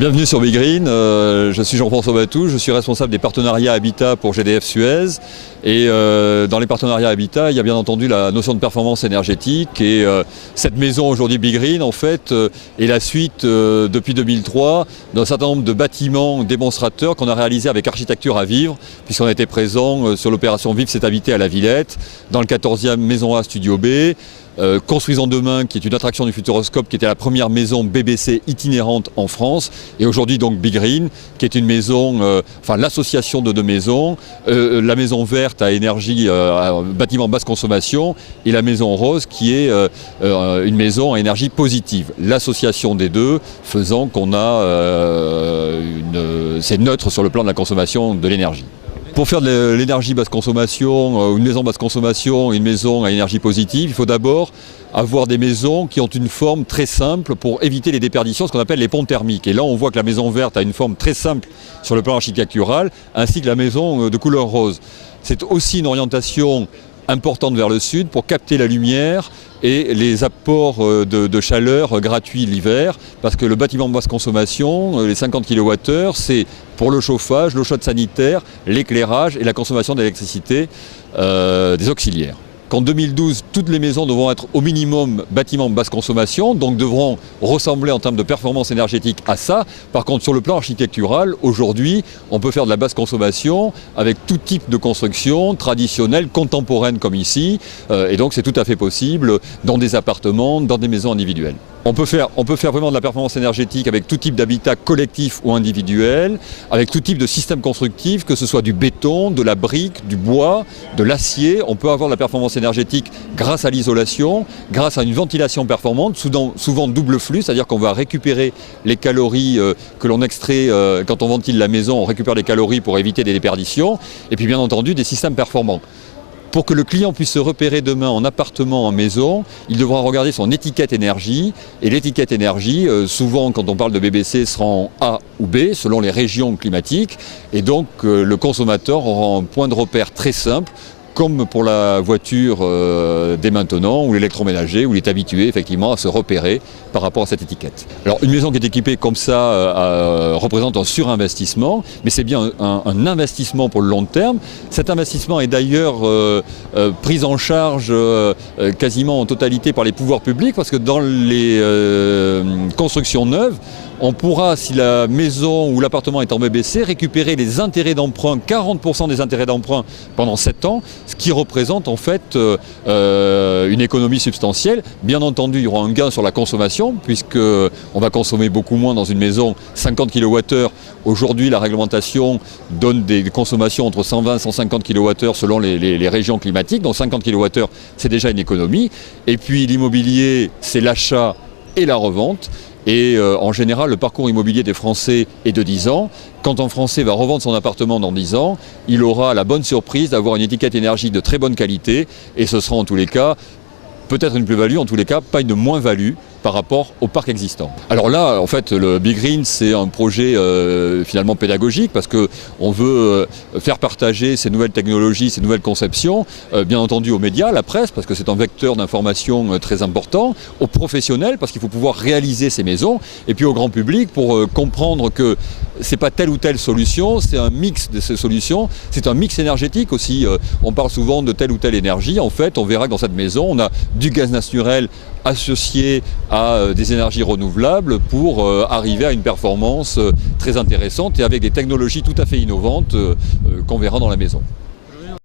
Bienvenue sur BeGreen, je suis Jean-François Batou, je suis responsable des partenariats Habitat pour GDF Suez. Et dans les partenariats Habitat, il y a bien entendu la notion de performance énergétique. Et cette maison aujourd'hui BeGreen, en fait, est la suite depuis 2003 d'un certain nombre de bâtiments démonstrateurs qu'on a réalisés avec Architecture à Vivre, puisqu'on a été présent sur l'opération Vivre c'est habité à la Villette, dans le 14e Maison A Studio B. Construisons demain, qui est une attraction du Futuroscope, qui était la première maison BBC itinérante en France, et aujourd'hui donc BeGreen, qui est une maison, l'association de deux maisons, la maison verte à énergie, bâtiment basse consommation, et la maison rose, qui est une maison à énergie positive. L'association des deux faisant qu'on a c'est neutre sur le plan de la consommation de l'énergie. Pour faire de l'énergie basse consommation, une maison basse consommation, une maison à énergie positive, il faut d'abord avoir des maisons qui ont une forme très simple pour éviter les déperditions, ce qu'on appelle les ponts thermiques. Et là, on voit que la maison verte a une forme très simple sur le plan architectural, ainsi que la maison de couleur rose. C'est aussi une orientation importante vers le sud pour capter la lumière et les apports de chaleur gratuits l'hiver, parce que le bâtiment de basse consommation, les 50 kWh, c'est pour le chauffage, l'eau chaude sanitaire, l'éclairage et la consommation d'électricité des auxiliaires. Qu'en 2012, toutes les maisons devront être au minimum bâtiments de basse consommation, donc devront ressembler en termes de performance énergétique à ça. Par contre, sur le plan architectural, aujourd'hui, on peut faire de la basse consommation avec tout type de construction traditionnelle, contemporaine comme ici. Et donc, c'est tout à fait possible dans des appartements, dans des maisons individuelles. On peut faire vraiment de la performance énergétique avec tout type d'habitat collectif ou individuel, avec tout type de système constructif, que ce soit du béton, de la brique, du bois, de l'acier. On peut avoir de la performance énergétique grâce à l'isolation, grâce à une ventilation performante, souvent double flux, c'est-à-dire qu'on va récupérer les calories que l'on extrait quand on ventile la maison, on récupère les calories pour éviter des déperditions, et puis bien entendu des systèmes performants. Pour que le client puisse se repérer demain en appartement, en maison, il devra regarder son étiquette énergie. Et l'étiquette énergie, souvent quand on parle de BBC, sera en A ou B, selon les régions climatiques. Et donc le consommateur aura un point de repère très simple, comme pour la voiture dès maintenant, ou l'électroménager, où il est habitué effectivement à se repérer par rapport à cette étiquette. Alors une maison qui est équipée comme ça représente un surinvestissement, mais c'est bien un investissement pour le long terme. Cet investissement est d'ailleurs pris en charge quasiment en totalité par les pouvoirs publics, parce que dans les constructions neuves, on pourra, si la maison ou l'appartement est en BBC, récupérer les intérêts d'emprunt, 40% des intérêts d'emprunt pendant 7 ans, ce qui représente en fait une économie substantielle. Bien entendu, il y aura un gain sur la consommation, puisqu'on va consommer beaucoup moins dans une maison, 50 kWh. Aujourd'hui, la réglementation donne des consommations entre 120 et 150 kWh selon les régions climatiques, donc 50 kWh, c'est déjà une économie. Et puis l'immobilier, c'est l'achat et la revente. Et en général, le parcours immobilier des Français est de 10 ans. Quand un Français va revendre son appartement dans 10 ans, il aura la bonne surprise d'avoir une étiquette énergie de très bonne qualité. Et ce sera en tous les cas peut-être une plus-value, en tous les cas pas une moins-value par rapport au parc existant. Alors là, en fait, le BeGreen, c'est un projet finalement pédagogique, parce qu'on veut faire partager ces nouvelles technologies, ces nouvelles conceptions, bien entendu aux médias, à la presse, parce que c'est un vecteur d'information très important, aux professionnels, parce qu'il faut pouvoir réaliser ces maisons, et puis au grand public pour comprendre que c'est pas telle ou telle solution, c'est un mix de ces solutions, c'est un mix énergétique aussi. On parle souvent de telle ou telle énergie. En fait, on verra que dans cette maison, on a du gaz naturel associé à des énergies renouvelables pour arriver à une performance très intéressante et avec des technologies tout à fait innovantes qu'on verra dans la maison.